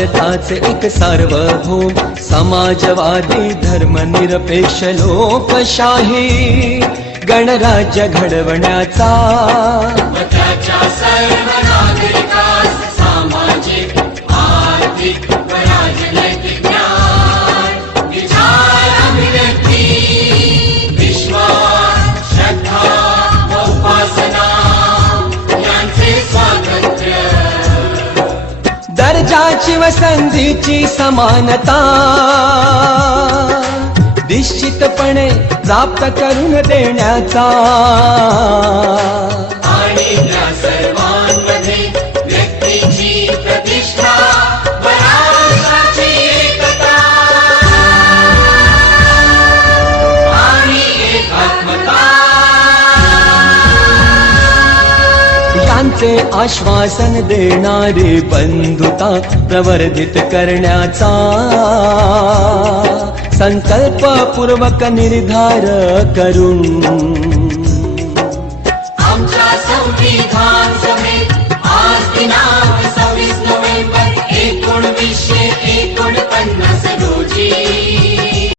भारताचे एक सार्वभौम समाजवादी धर्मनिरपेक्ष लोकशाही गणराज्य घडवण्याचा त्याच्या सर्व नागरिकास सामाजिक आर्थिक व राजनैतिक न्याय विचार अभिव्यक्ती विश्वास श्रद्धा व उपासना यांचे स्वातंत्र्य दर्जाची व संधीची समानता निश्चितपणे प्राप्त करून देण्याचा आणि त्या सर्वांमध्ये व्यक्तीची प्रतिष्ठा व राष्ट्राची एकता आणि एकात्मता यांचे आश्वासन देणारी बंधुता प्रवर्धित करण्याचा संकल्पपूर्वक निर्धार करून आमच्या संविधान सभेत आज दिनांक 26 नोव्हेंबर 1949 रोजी